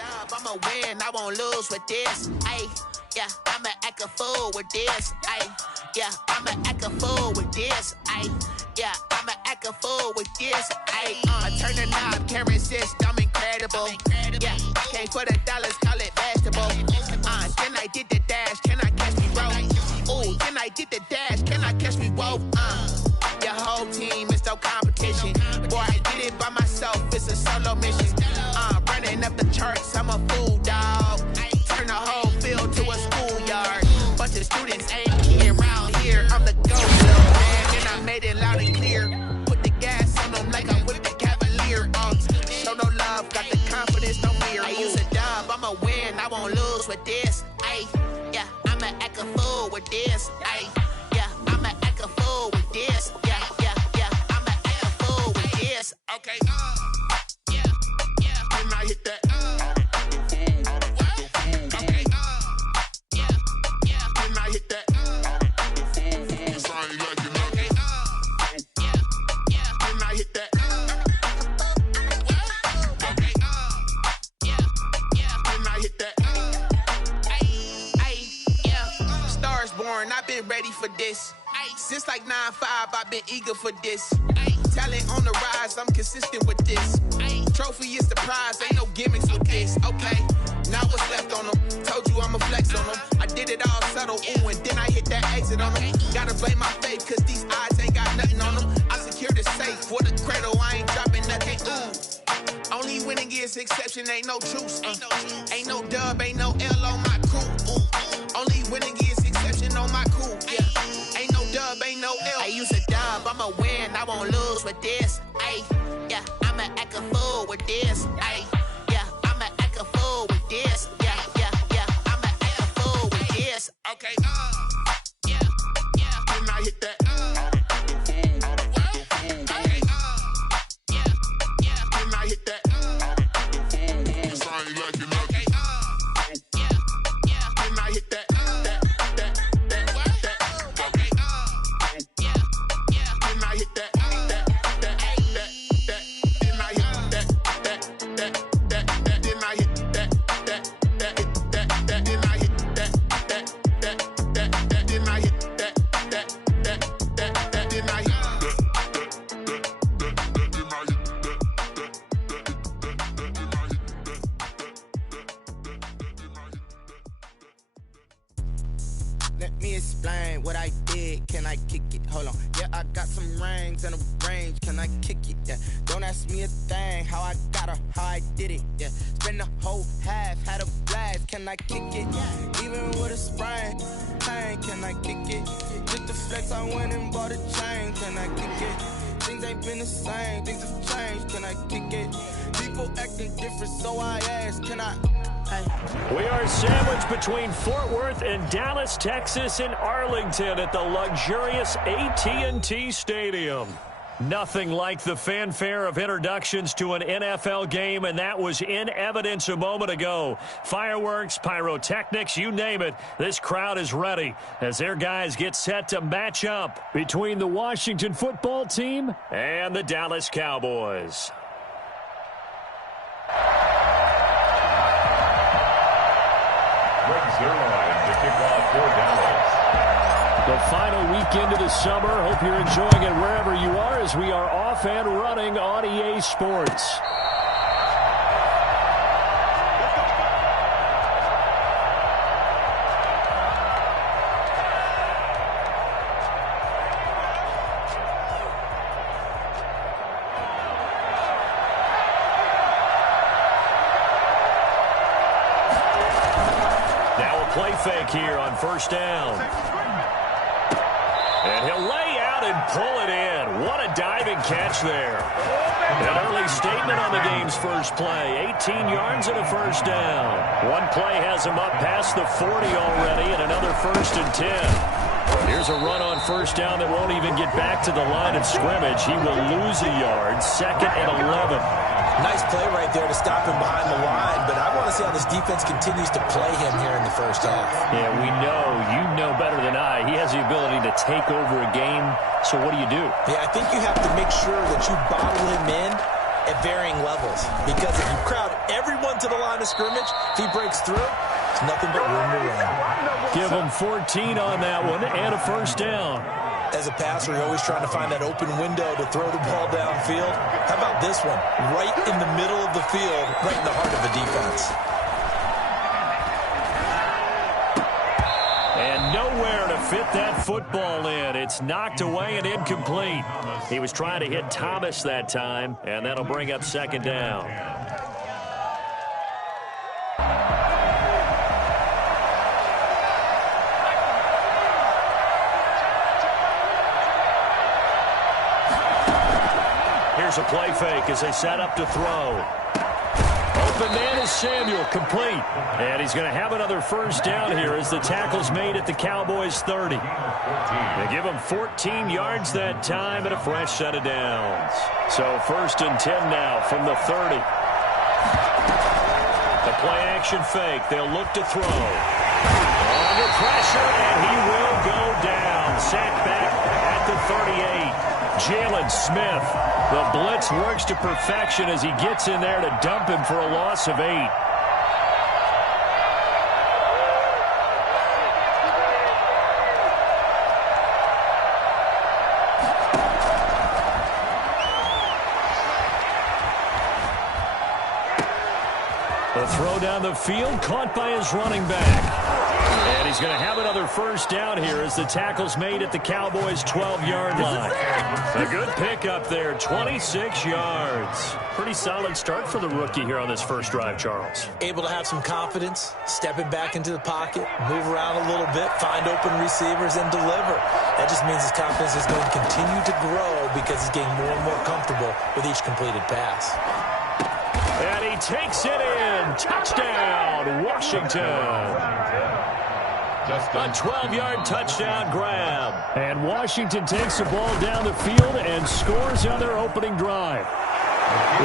dub, I'ma win, I won't lose with this. Ayy, yeah, I'ma act a fool with this. Ayy, yeah, I'ma act a fool with this. Ayy, yeah, I'ma act a fool with this. Ayy, I turn the knob, can't resist, I'm incredible. Yeah, came for the dollars, call it vegetable. Then I did the dash, can I catch me roll? Ooh, then I did the dash, can I catch me roll? Your whole team is no competition. Boy, I did it by myself, it's a solo mission. Running up the charts, I'm a fool, dog. Turn the whole field to a schoolyard. Bunch of students ain't here around here. I'm the GOAT, little man, and I made it loud and clear. Put the gas on them like I'm with the Cavalier. Show no love, got the confidence, no fear. I use a dub, I'ma win, I won't lose with this. Ay, yeah, I'ma act a fool with this. Ay, yeah, I'ma act a fool with this. Yeah, yeah, yeah, I'ma act a fool with this. Okay, yeah, yeah, then I hit that. Okay, yeah, yeah, then I hit that. Okay, yeah, yeah, then I hit that. Okay, yeah, yeah, then I hit that. Stars born, I've been ready for this. Since like 9-5, I've been eager for this. Talent on the rise, I'm consistent with this. Trophy is the prize, ain't no gimmicks with this. Okay, now what's left on them? Told you I'ma flex on them. I did it all subtle, ooh, and then I hit that exit on them. Gotta blame my faith, cause these odds ain't got nothing on them. I secured the safe for the cradle, I ain't dropping nothing, ooh. Only winning is exception, ain't no truce. Ain't no dub, ain't no L on my crew. Ooh. Only winning is exception on my crew. Yeah. Ain't no dub, ain't no L. I use a dub, I'ma win, I won't lose with this. Ay, yeah, I'ma act a fool with this. Ay, yeah, I'ma act a fool with this. Yeah, yeah, yeah, I'ma act a fool with this. Okay, yeah, yeah, then I hit that. Okay, yeah, yeah, then I hit that. Okay, yeah, yeah, then I hit that. Let me explain what I did. Can I kick it? Hold on. Yeah, I got some rings and a range. Can I kick it? Yeah. Don't ask me a thing. How I got her, how I did it. Yeah. Spend the whole half, had a blast. Can I kick it? Even with a sprain. Pain, can I kick it? Just the flex, I went and bought a chain. Can I kick it? Things ain't been the same. Things have changed. Can I kick it? People acting different, so I ask. Can I? We are sandwiched between Fort Worth and Dallas, Texas, and Arlington at the luxurious AT&T Stadium. Nothing like the fanfare of introductions to an NFL game, and that was in evidence a moment ago. Fireworks, pyrotechnics, you name it. This crowd is ready as their guys get set to match up between the Washington football team and the Dallas Cowboys. The kickoff for Dallas. The final weekend of the summer. Hope you're enjoying it wherever you are as we are off and running on EA Sports. Play fake here on first down. And he'll lay out and pull it in. What a diving catch there. An early statement on the game's first play. 18 yards and a first down. One play has him up past the 40 already, and another 1st and 10. Here's a run on first down that won't even get back to the line of scrimmage. He will lose a yard. 2nd and 11. Nice play right there to stop him behind the line, but I want to see how this defense continues to play him here in the first half. Yeah, we know. You know better than I. He has the ability to take over a game, so what do you do? Yeah, I think you have to make sure that you bottle him in and varying levels. Because if you crowd everyone to the line of scrimmage, if he breaks through, it's nothing but room to run. Give him 14 on that one and a first down. As a passer, you're always trying to find that open window to throw the ball downfield. How about this one? Right in the middle of the field, right in the heart of the defense. And nowhere to fit that football in. It's knocked away and incomplete. He was trying to hit Thomas that time, and that'll bring up second down. Here's a play fake as they set up to throw. Open man is Samuel, complete. And he's going to have another first down here as the tackle's made at the Cowboys' 30. They give him 14 yards that time and a fresh set of downs. So 1st and 10 now from the 30. The play-action fake. They'll look to throw. Under pressure, and he will go down. Sacked back at the 38. Jalen Smith. The blitz works to perfection as he gets in there to dump him for a loss of 8. The throw down the field, caught by his running back. And he's going to have another first down here as the tackle's made at the Cowboys' 12-yard line. A good pickup there, 26 yards. Pretty solid start for the rookie here on this first drive, Charles. Able to have some confidence, stepping back into the pocket, move around a little bit, find open receivers, and deliver. That just means his confidence is going to continue to grow because he's getting more and more comfortable with each completed pass. And he takes it in. Touchdown, Washington. A 12-yard touchdown grab. And Washington takes the ball down the field and scores on their opening drive.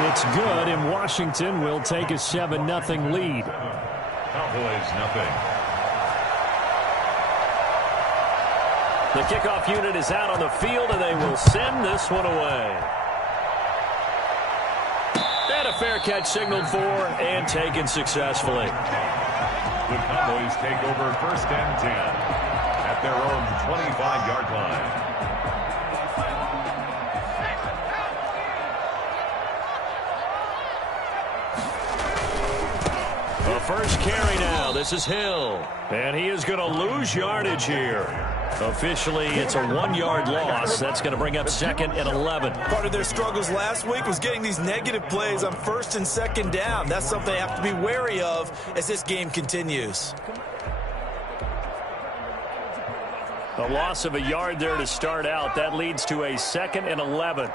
It's good, and Washington will take a 7-0 lead. Cowboys nothing. The kickoff unit is out on the field, and they will send this one away. And a fair catch signaled for and taken successfully. The Cowboys take over 1st and 10 at their own 25-yard line. The first carry now. This is Hill. And he is going to lose yardage here. Officially, it's a 1-yard loss. That's going to bring up 2nd and 11. Part of their struggles last week was getting these negative plays on 1st and 2nd down. That's something they have to be wary of as this game continues. A loss of a yard there to start out. That leads to a 2nd and 11.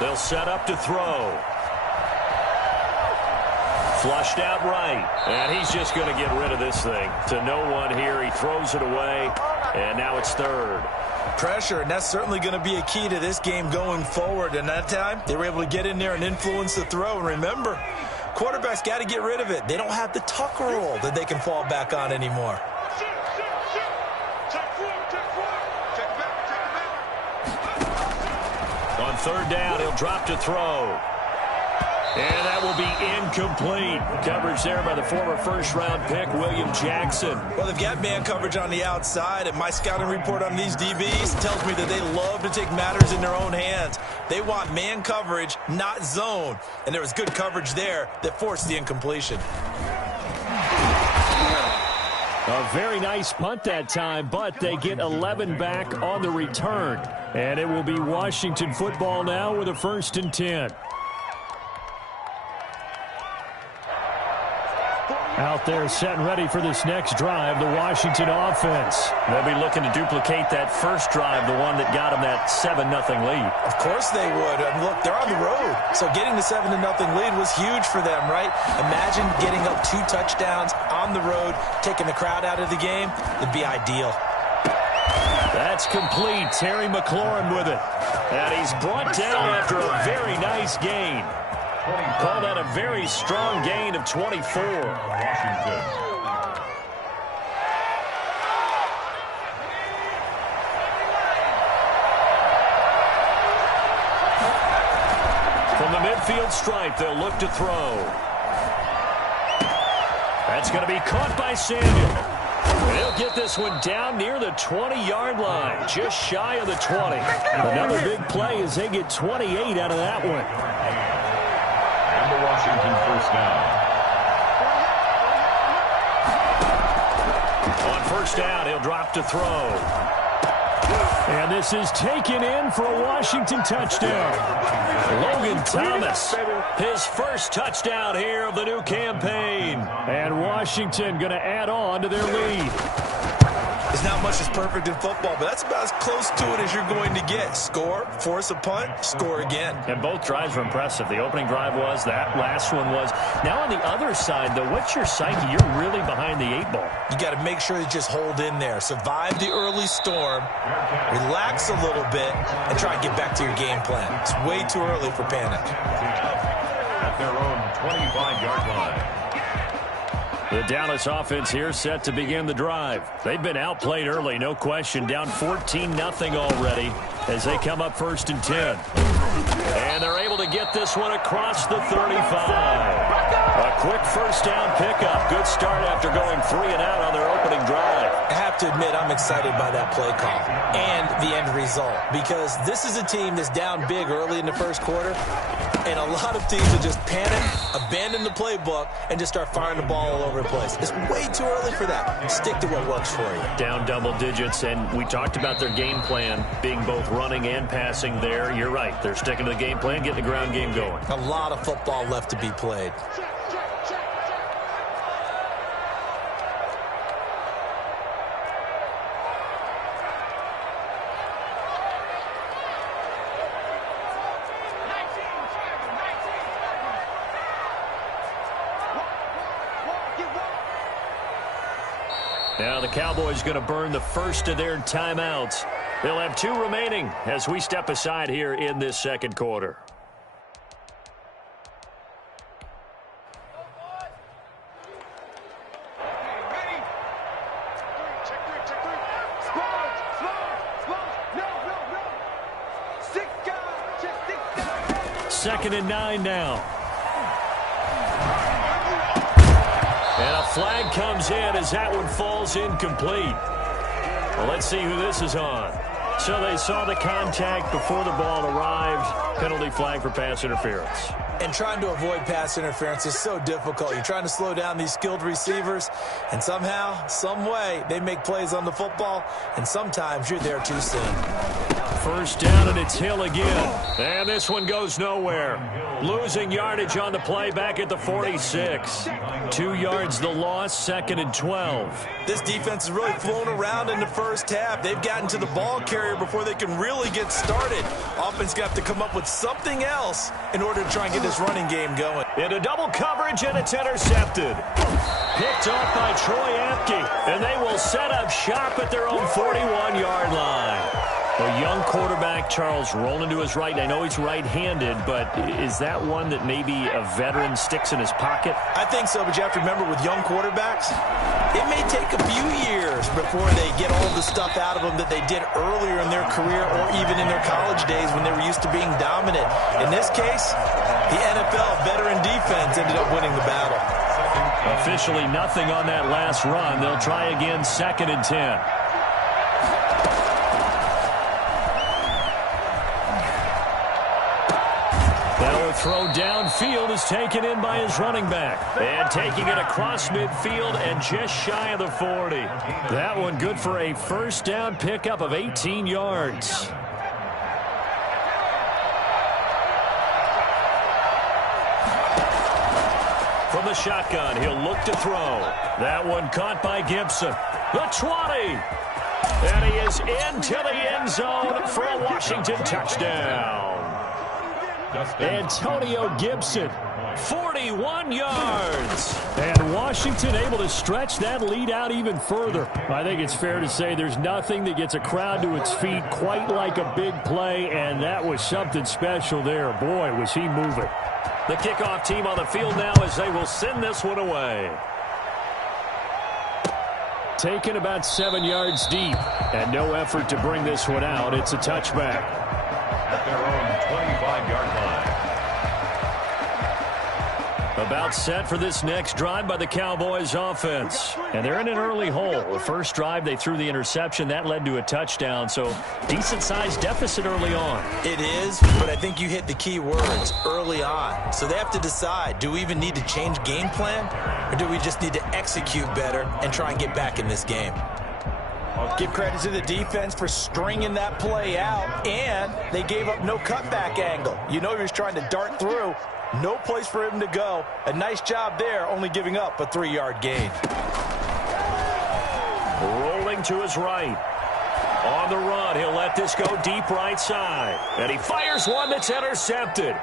They'll set up to throw. Flushed out right, and he's just going to get rid of this thing. To no one here, he throws it away, and now it's 3rd. Pressure, and that's certainly going to be a key to this game going forward. And that time, they were able to get in there and influence the throw. And remember, quarterbacks got to get rid of it. They don't have the tuck roll that they can fall back on anymore. On 3rd down, he'll drop to throw. And that will be incomplete. Coverage there by the former first-round pick, William Jackson. Well, they've got man coverage on the outside, and my scouting report on these DBs tells me that they love to take matters in their own hands. They want man coverage, not zone. And there was good coverage there that forced the incompletion. A very nice punt that time, but they get 11 back on the return. And it will be Washington football now with a 1st and 10. Out there set and ready for this next drive, the Washington offense. They'll be looking to duplicate that first drive, the one that got them that 7-0 lead. Of course they would. And look, they're on the road. So getting the 7-0 lead was huge for them, right? Imagine getting up 2 touchdowns on the road, taking the crowd out of the game. It'd be ideal. That's complete. Terry McLaurin with it. And he's brought down after a very nice gain. Call that a very strong gain of 24. Washington. the midfield stripe, they'll look to throw. That's going to be caught by Samuel. They'll get this one down near the 20-yard line, just shy of the 20. Another big play as they get 28 out of that one. And the Washington first down. On first down, he'll drop to throw. And this is taken in for a Washington touchdown. Logan Thomas, his first touchdown here of the new campaign. And Washington going to add on to their lead. There's not much that's perfect in football, but that's about as close to it as you're going to get. Score, force a punt, score again. And both drives were impressive. The opening drive was, that last one was. Now on the other side, though, what's your psyche? You're really behind the 8 ball. You got to make sure you just hold in there. Survive the early storm, relax a little bit, and try and get back to your game plan. It's way too early for panic. At their own 25-yard line. The Dallas offense here set to begin the drive. They've been outplayed early, no question. Down 14-0 already as they come up 1st and 10. And they're able to get this one across the 35. A quick first down pickup. Good start after going 3 and out on their opening drive. I have to admit, I'm excited by that play call and the end result, because this is a team that's down big early in the first quarter, and a lot of teams will just panic, abandon the playbook, and just start firing the ball all over the place. It's way too early for that. Stick to what works for you. Down double digits, and we talked about their game plan being both running and passing there. You're right. They're sticking to the game plan, getting the ground game going. A lot of football left to be played. Now the Cowboys going to burn the first of their timeouts. They'll have 2 remaining as we step aside here in this second quarter. Second and 9 now. And a flag comes in as that one falls incomplete. Well, let's see who this is on. So they saw the contact before the ball arrived. Penalty flag for pass interference. And trying to avoid pass interference is so difficult. You're trying to slow down these skilled receivers, and somehow, some way, they make plays on the football, and sometimes you're there too soon. First down, and it's Hill again. And this one goes nowhere. Losing yardage on the play back at the 46. 2 yards the loss, 2nd and 12. This defense has really flown around in the first half. They've gotten to the ball carrier before they can really get started. Offense got to come up with something else in order to try and get this running game going. Into double coverage, and it's intercepted. Picked off by Troy Apke, and they will set up shop at their own 41-yard line. A young quarterback, Charles, rolling to his right. I know he's right-handed, but is that one that maybe a veteran sticks in his pocket? I think so, but you have to remember with young quarterbacks, it may take a few years before they get all the stuff out of them that they did earlier in their career or even in their college days when they were used to being dominant. In this case, the NFL veteran defense ended up winning the battle. Officially nothing on that last run. They'll try again, 2nd and 10. Throw downfield is taken in by his running back. And taking it across midfield and just shy of the 40. That one good for a first down pickup of 18 yards. From the shotgun, he'll look to throw. That one caught by Gibson. The 20. And he is into the end zone for a Washington touchdown. Antonio Gibson, 41 yards. And Washington able to stretch that lead out even further. I think it's fair to say there's nothing that gets a crowd to its feet quite like a big play, and that was something special there. Boy, was he moving. The kickoff team on the field now as they will send this one away. Taken about 7 yards deep, and no effort to bring this one out. It's a touchback. At their own 25-yard line. About set for this next drive by the Cowboys offense. And they're in an early hole. The first drive, they threw the interception. That led to a touchdown, so decent-sized deficit early on. It is, but I think you hit the key words, early on. So they have to decide, do we even need to change game plan, or do we just need to execute better and try and get back in this game? Give credit to the defense for stringing that play out, and they gave up no cutback angle. You know he was trying to dart through. No place for him to go. A nice job there, only giving up a 3-yard gain. Rolling to his right. On the run, he'll let this go deep right side. And he fires one that's intercepted.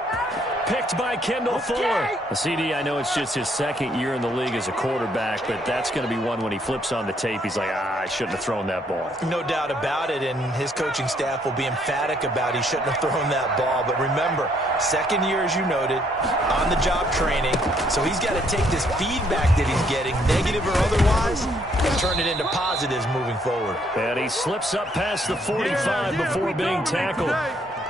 Picked by Kendall Fuller. The CD, I know it's just his second year in the league as a quarterback, but that's going to be one when he flips on the tape. He's like, I shouldn't have thrown that ball. No doubt about it, and his coaching staff will be emphatic about he shouldn't have thrown that ball. But remember, second year, as you noted, on-the-job training, so he's got to take this feedback that he's getting, negative or otherwise, and turn it into positives moving forward. And he slips up past the 45 before being tackled.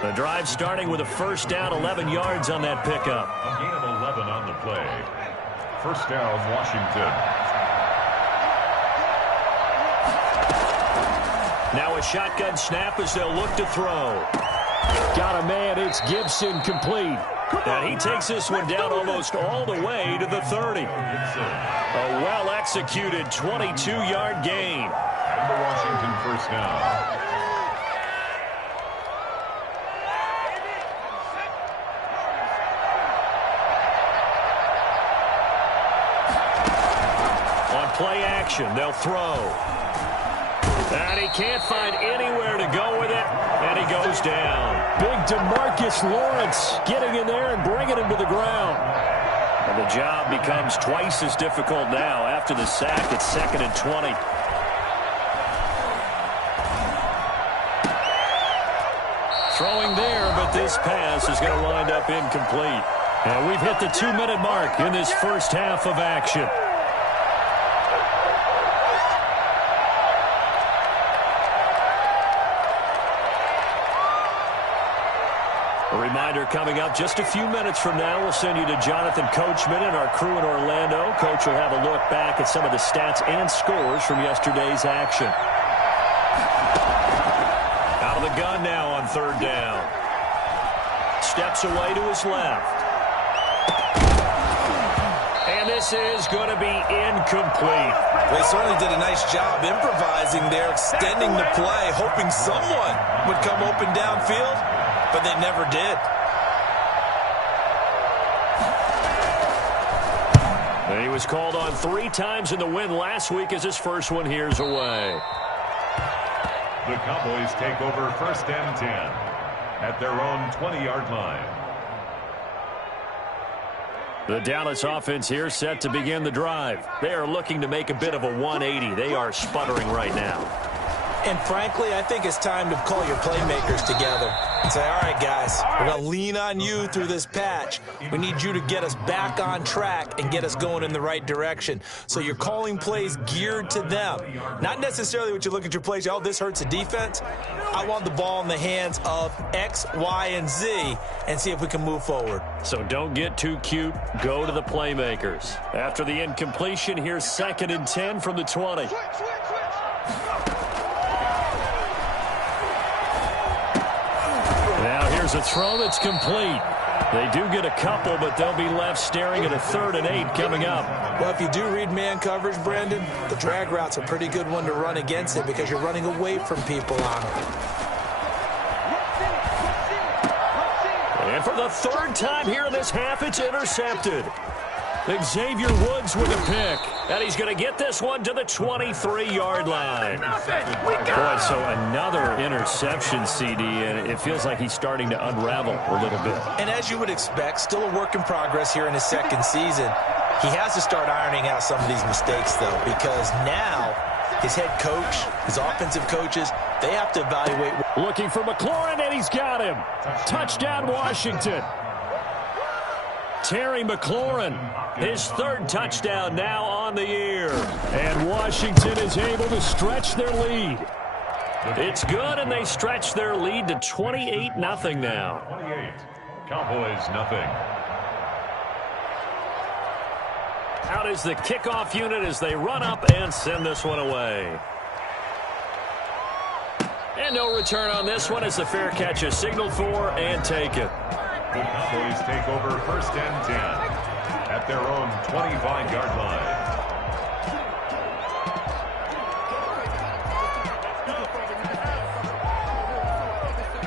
The drive starting with a first down, 11 yards on that pickup. A gain of 11 on the play. First down, Washington. Now a shotgun snap as they'll look to throw. Got a man, it's Gibson, complete. And he takes this one down almost all the way to the 30. A well-executed 22-yard gain. And the Washington first down. Play action, they'll throw. And he can't find anywhere to go with it, and he goes down. Big DeMarcus Lawrence getting in there and bringing him to the ground. And the job becomes twice as difficult now. After the sack, it's 2nd and 20. Throwing there, but this pass is going to wind up incomplete. And we've hit the 2-minute mark in this first half of action. A reminder coming up just a few minutes from now, we'll send you to Jonathan Coachman and our crew in Orlando. Coach will have a look back at some of the stats and scores from yesterday's action. Out of the gun now on 3rd down. Steps away to his left. And this is going to be incomplete. They certainly did a nice job improvising there, extending the play, hoping someone would come open downfield. But they never did. And he was called on 3 times in the win last week as his first one here's away. The Cowboys take over 1st and 10 at their own 20-yard line. The Dallas offense here set to begin the drive. They are looking to make a bit of a 180. They are sputtering right now. And frankly, I think it's time to call your playmakers together and say, all right, guys, we're going to lean on you through this patch. We need you to get us back on track and get us going in the right direction. So you're calling plays geared to them. Not necessarily what you look at your plays, oh, this hurts the defense. I want the ball in the hands of X, Y, and Z and see if we can move forward. So don't get too cute. Go to the playmakers. After the incompletion, here's 2nd and 10 from the 20. Now here's a throw that's complete. They do get a couple, but they'll be left staring at a 3rd and 8 coming up. Well, if you do read man coverage, Brandon, the drag route's a pretty good one to run against it because you're running away from people on it. And for the 3rd time here in this half, it's intercepted. Xavier Woods with a pick. And he's going to get this one to the 23-yard line. Boy, so another interception, CD, and it feels like he's starting to unravel a little bit. And as you would expect, still a work in progress here in his 2nd season. He has to start ironing out some of these mistakes, though, because now his head coach, his offensive coaches, they have to evaluate. Looking for McLaurin, and he's got him. Touchdown, Washington. Terry McLaurin, his 3rd touchdown now on the year. And Washington is able to stretch their lead. It's good, and they stretch their lead to 28-0 now. 28. Cowboys, nothing. Out is the kickoff unit as they run up and send this one away. And no return on this one as the fair catch is signaled for and taken. The Cowboys take over 1st and 10 at their own 25-yard line.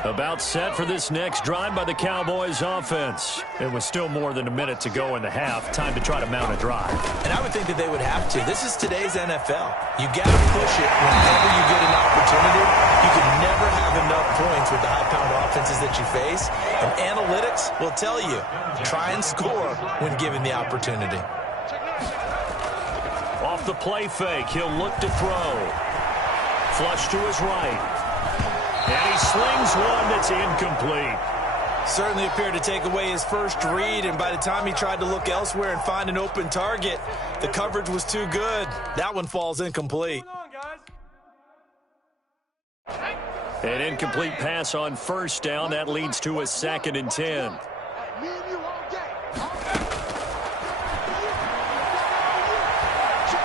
About set for this next drive by the Cowboys offense. It was still more than a minute to go in the half. Time to try to mount a drive. And I would think that they would have to. This is today's NFL. You got to push it whenever you get an opportunity. You can never have enough points with the high-powered offenses that you face. And analytics will tell you, try and score when given the opportunity. Off the play fake, he'll look to throw. Flush to his right. And he slings one that's incomplete. Certainly appeared to take away his first read, and by the time he tried to look elsewhere and find an open target, the coverage was too good. That one falls incomplete. An incomplete pass on 1st down. That leads to a 2nd and 10.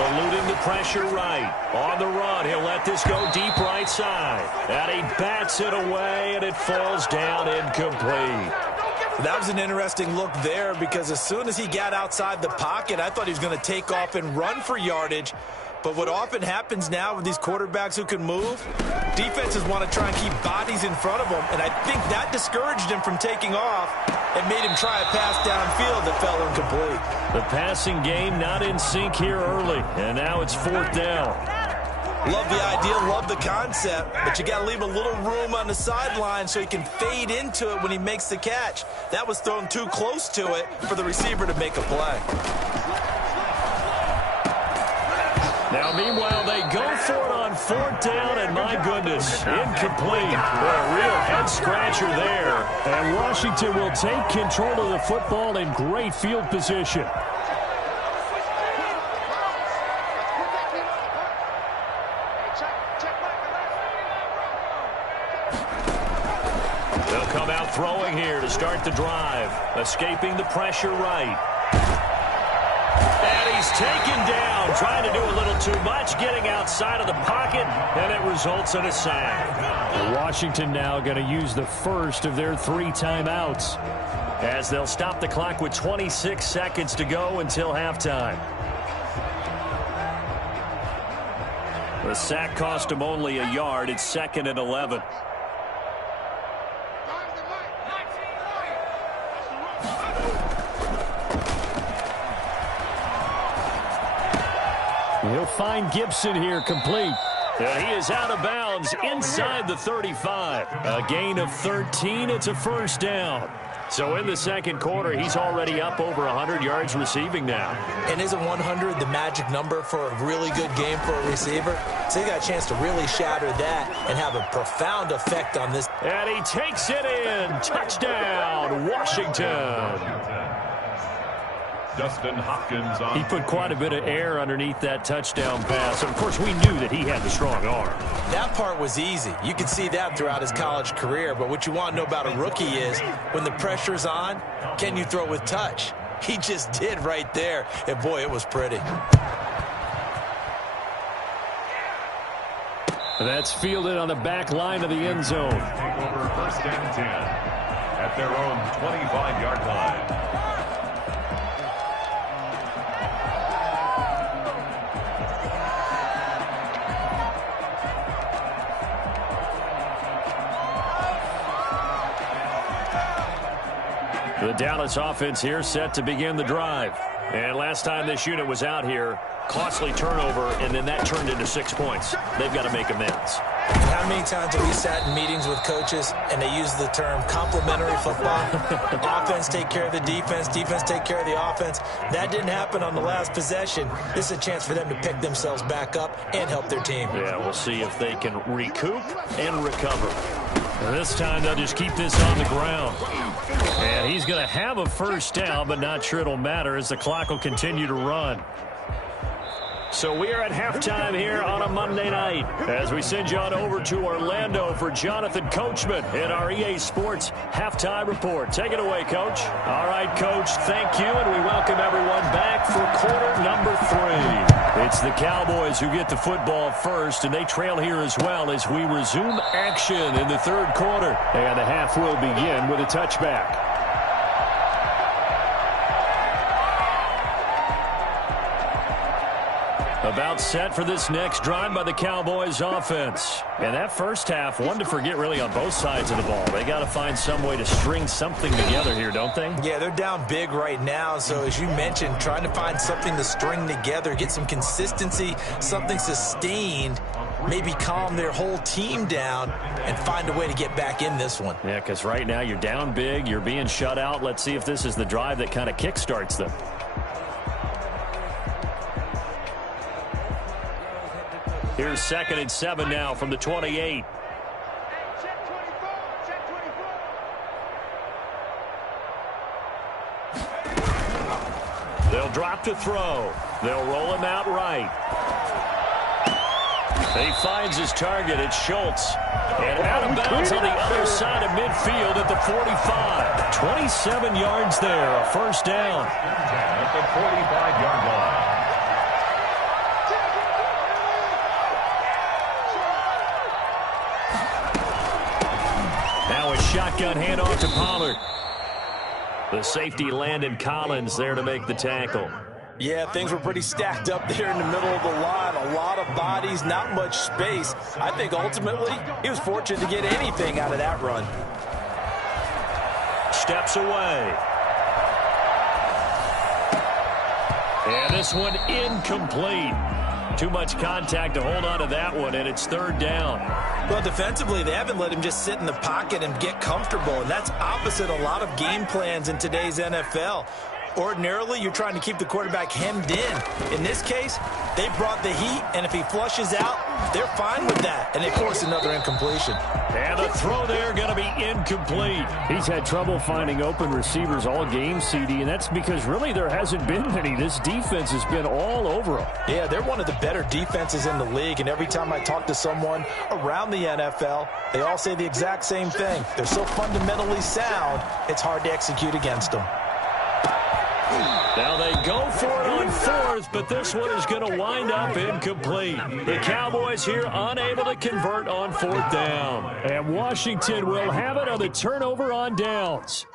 Eluding the pressure right. On the run, he'll let this go deep right side. And he bats it away, and it falls down incomplete. That was an interesting look there because as soon as he got outside the pocket, I thought he was going to take off and run for yardage. But what often happens now with these quarterbacks who can move, defenses want to try and keep bodies in front of them, and I think that discouraged him from taking off and made him try a pass downfield that fell incomplete. The passing game not in sync here early, and now it's 4th down. Love the idea, love the concept, but you got to leave a little room on the sideline so he can fade into it when he makes the catch. That was thrown too close to it for the receiver to make a play. Now, meanwhile, they go for it on 4th down, and my goodness, incomplete. A real head-scratcher there. And Washington will take control of the football in great field position. They'll come out throwing here to start the drive. Escaping the pressure right. And he's taken down, trying to do a little too much, getting outside of the pocket, and it results in a sack. Washington now going to use the first of their 3 timeouts as they'll stop the clock with 26 seconds to go until halftime. The sack cost him only a yard. It's 2nd and 11. He'll find Gibson here complete. He is out of bounds inside the 35. A gain of 13. It's a 1st down. So in the 2nd quarter, he's already up over 100 yards receiving now. And isn't 100 the magic number for a really good game for a receiver? So he got a chance to really shatter that and have a profound effect on this. And he takes it in. Touchdown, Washington. Dustin Hopkins on. He put quite a bit of air underneath that touchdown pass. Of course, we knew that he had the strong arm. That part was easy. You could see that throughout his college career. But what you want to know about a rookie is when the pressure's on, can you throw with touch? He just did right there. And, boy, it was pretty. That's fielded on the back line of the end zone. Take over 1st and 10 at their own 25-yard line. The Dallas offense here set to begin the drive. And last time this unit was out here, costly turnover, and then that turned into 6 points. They've got to make amends. How many times have we sat in meetings with coaches and they use the term complementary football? Offense take care of the defense, defense take care of the offense. That didn't happen on the last possession. This is a chance for them to pick themselves back up and help their team. Yeah, we'll see if they can recoup and recover. And this time they'll just keep this on the ground. And he's going to have a 1st down, but not sure it'll matter as the clock will continue to run. So we are at halftime here on a Monday night as we send you on over to Orlando for Jonathan Coachman in our EA Sports Halftime Report. Take it away, Coach. All right, Coach, thank you, and we welcome everyone back for quarter number 3. It's the Cowboys who get the football first, and they trail here as well as we resume action in the third quarter. And the half will begin with a touchback. About set for this next drive by the Cowboys offense. And that first half, one to forget really on both sides of the ball. They got to find some way to string something together here, don't they? Yeah, they're down big right now. So as you mentioned, trying to find something to string together, get some consistency, something sustained, maybe calm their whole team down and find a way to get back in this one. Yeah, because right now you're down big, you're being shut out. Let's see if this is the drive that kind of kickstarts them. Here's 2nd and 7 now from the 28. They'll drop to throw. They'll roll him out right. He finds his target. It's Schultz. And out of bounds on the other side of midfield at the 45. 27 yards there, a first down. At the 45-yard line. Now a shotgun handoff to Pollard. The safety Landon Collins there to make the tackle. Yeah, things were pretty stacked up there in the middle of the line. A lot of bodies, not much space. I think ultimately he was fortunate to get anything out of that run. Steps away. And this one incomplete. Too much contact to hold on to that one, and it's third down. Well, defensively, they haven't let him just sit in the pocket and get comfortable, and that's opposite a lot of game plans in today's NFL. Ordinarily, you're trying to keep the quarterback hemmed in. In this case, they brought the heat, and if he flushes out, they're fine with that, and they force another incompletion. And the throw there going to be incomplete. He's had trouble finding open receivers all game, CD, and that's because really there hasn't been many. This defense has been all over them. Yeah, they're one of the better defenses in the league, and every time I talk to someone around the NFL, they all say the exact same thing. They're so fundamentally sound, it's hard to execute against them. Now they go for it on fourth, but this one is going to wind up incomplete. The Cowboys here unable to convert on fourth down. And Washington will have it on the turnover on downs.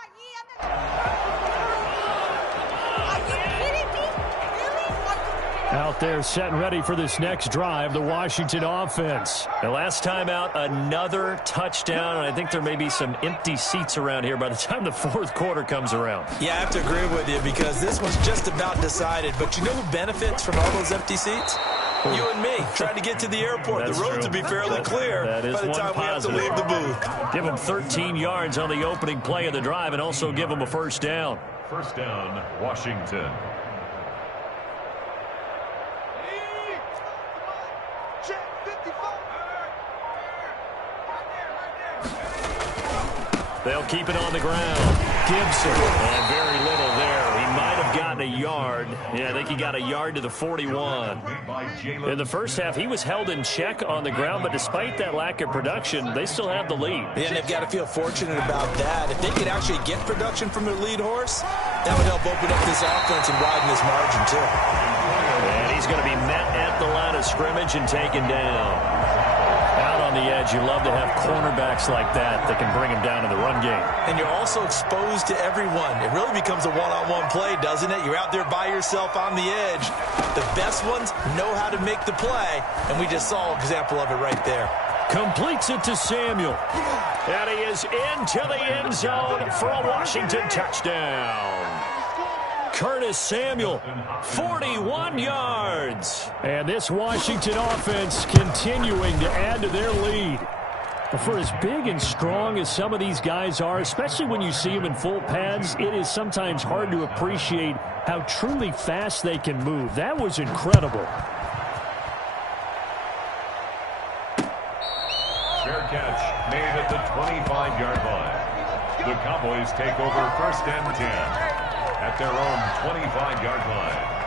Out there set and ready for this next drive, the Washington offense. The last time out, another touchdown, and I think there may be some empty seats around here by the time the fourth quarter comes around. Yeah, I have to agree with you because this one's just about decided. But you know who benefits from all those empty seats? You and me, trying to get to the airport. That's the roads will be fairly clear by the time we have to leave the booth. Give them 13 yards on the opening play of the drive and also give them a first down. First down, Washington. They'll keep it on the ground. Gibson, and very little there. He might have gotten a yard. Yeah, I think he got a yard to the 41. In the first half, he was held in check on the ground, but despite that lack of production, they still have the lead. Yeah, and they've got to feel fortunate about that. If they could actually get production from their lead horse, that would help open up this offense and widen this margin, too. And he's going to be met at the line of scrimmage and taken down. Out on the edge, you love to have cornerbacks like that can bring him down in the run game. And you're also exposed to everyone. It really becomes a one-on-one play, doesn't it? You're out there by yourself on the edge. The best ones know how to make the play, and we just saw an example of it right there. Completes it to Samuel. And he is into the end zone for a Washington touchdown. Curtis Samuel, 41 yards. And this Washington offense continuing to add to their lead. For as big and strong as some of these guys are, especially when you see them in full pads, it is sometimes hard to appreciate how truly fast they can move. That was incredible. Fair catch made at the 25-yard line. The Cowboys take over first and 10. At their own 25-yard line.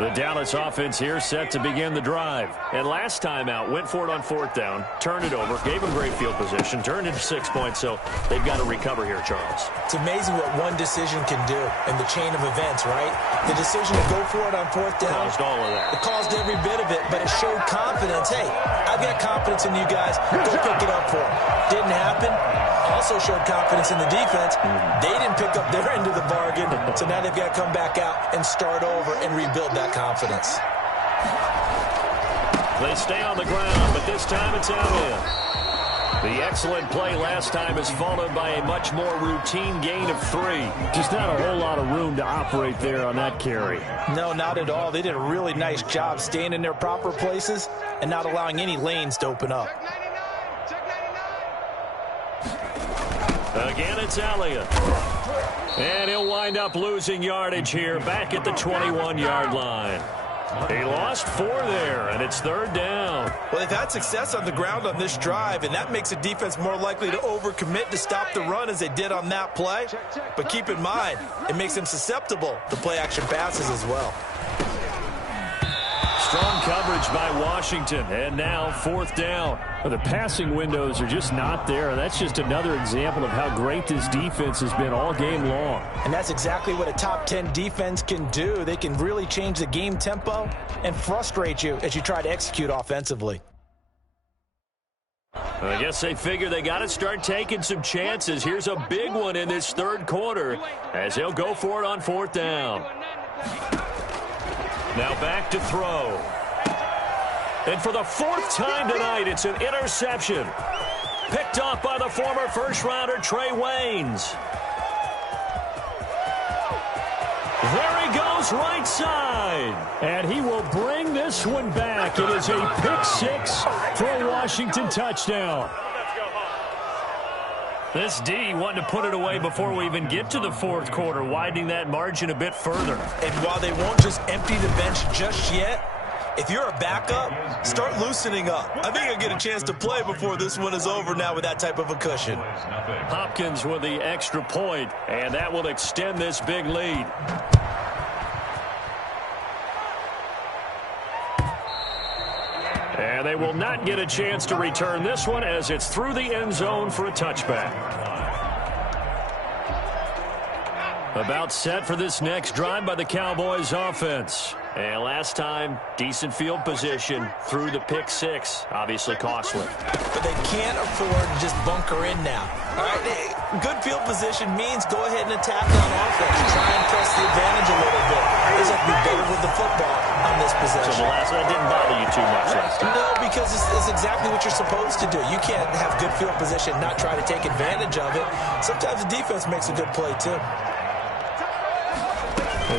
The Dallas offense here set to begin the drive. And last time out, went for it on 4th down, turned it over, gave them great field position, turned into 6 points, so they've got to recover here, Charles. It's amazing what one decision can do in the chain of events, right? The decision to go for it on 4th down. Caused all of that. It caused every bit of it, but it showed confidence. Hey, I've got confidence in you guys. Go pick it up for them. Didn't happen. Also showed confidence in the defense. They didn't pick up their end of the bargain, so now they've got to come back out and start over and rebuild that confidence. They stay on the ground, but this time it's out in. The excellent play last time is followed by a much more routine gain of 3. Just not a whole lot of room to operate there on that carry. No, not at all. They did a really nice job staying in their proper places and not allowing any lanes to open up. Again, it's Elliott. And he'll wind up losing yardage here back at the 21-yard line. He lost 4 there, and it's 3rd down. Well, they've had success on the ground on this drive, and that makes a defense more likely to overcommit to stop the run as they did on that play. But keep in mind, it makes them susceptible to play-action passes as well. Strong coverage by Washington, and now 4th down. Well, the passing windows are just not there. That's just another example of how great this defense has been all game long. And that's exactly what a top 10 defense can do. They can really change the game tempo and frustrate you as you try to execute offensively. I guess they figure they got to start taking some chances. Here's a big one in this 3rd quarter as they'll go for it on 4th down. Now back to throw. And for the 4th time tonight, it's an interception. Picked off by the former first-rounder Trey Waynes. There he goes, right side. And he will bring this one back. It is a pick 6 for a Washington touchdown. This D wanting to put it away before we even get to the 4th quarter, widening that margin a bit further. And while they won't just empty the bench just yet, if you're a backup, start loosening up. I think I'll get a chance to play before this one is over now with that type of a cushion. Hopkins with the extra point, and that will extend this big lead. And they will not get a chance to return this one as it's through the end zone for a touchback. About set for this next drive by the Cowboys offense. And last time, decent field position through the pick 6. Obviously costly. But they can't afford to just bunker in now. All right, good field position means go ahead and attack on offense. Try and press the advantage a little bit. They just have to be better with the football on this possession. So the last one didn't bother you too much last time? No, because it's exactly what you're supposed to do. You can't have good field position, not try to take advantage of it. Sometimes the defense makes a good play, too.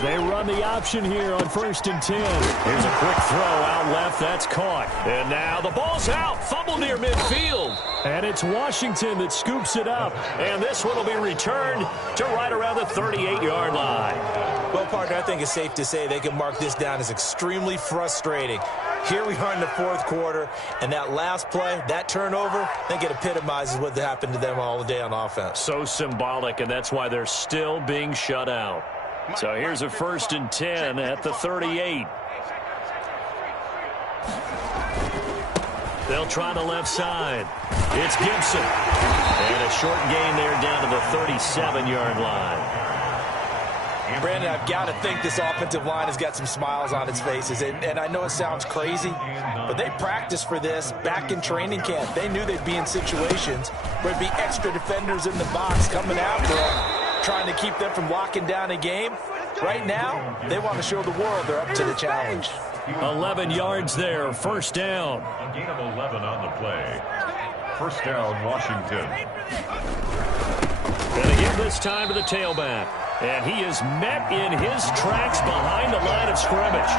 They run the option here on 1st and 10. Here's a quick throw out left. That's caught. And now the ball's out. Fumble near midfield. And it's Washington that scoops it up. And this one will be returned to right around the 38-yard line. Well, partner, I think it's safe to say they can mark this down as extremely frustrating. Here we are in the 4th quarter, and that last play, that turnover, I think it epitomizes what happened to them all day on offense. So symbolic, and that's why they're still being shut out. So here's a 1st and 10 at the 38. They'll try the left side. It's Gibson. And a short gain there down to the 37-yard line. Brandon, I've got to think this offensive line has got some smiles on its faces. And I know it sounds crazy, but they practiced for this back in training camp. They knew they'd be in situations where there'd be extra defenders in the box coming after them, trying to keep them from locking down a game. Right now, they want to show the world they're up to the challenge. 11 yards there, 1st down. A gain of 11 on the play. 1st down, Washington. Going to give this time to the tailback. And he is met in his tracks behind the line of scrimmage.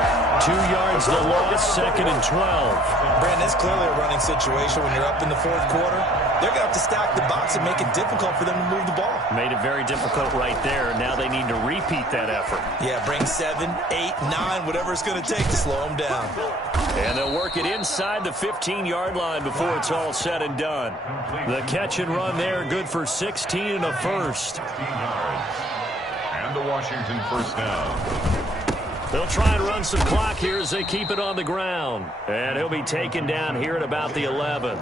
2 yards the loss, 2nd and 12. Brandon, it's clearly a running situation when you're up in the 4th quarter. They're going to have to stack the box and make it difficult for them to move the ball. Made it very difficult right there. Now they need to repeat that effort. Yeah, bring 7, 8, 9, whatever it's going to take to slow them down. And they'll work it inside the 15-yard line before it's all said and done. The catch and run there, good for 16 and a first. And the Washington 1st down. They'll try and run some clock here as they keep it on the ground. And he'll be taken down here at about the 11.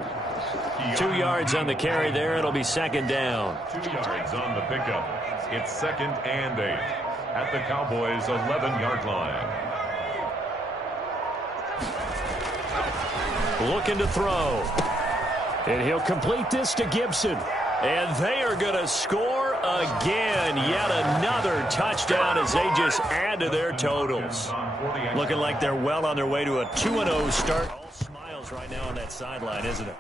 2 yards on the carry there. It'll be second down. 2 yards on the pickup. It's 2nd and 8 at the Cowboys' 11-yard line. Looking to throw. And he'll complete this to Gibson. And they are going to score again. Yet another touchdown as they just add to their totals. Looking like they're well on their way to a 2-0 start. All smiles right now on that sideline, isn't it?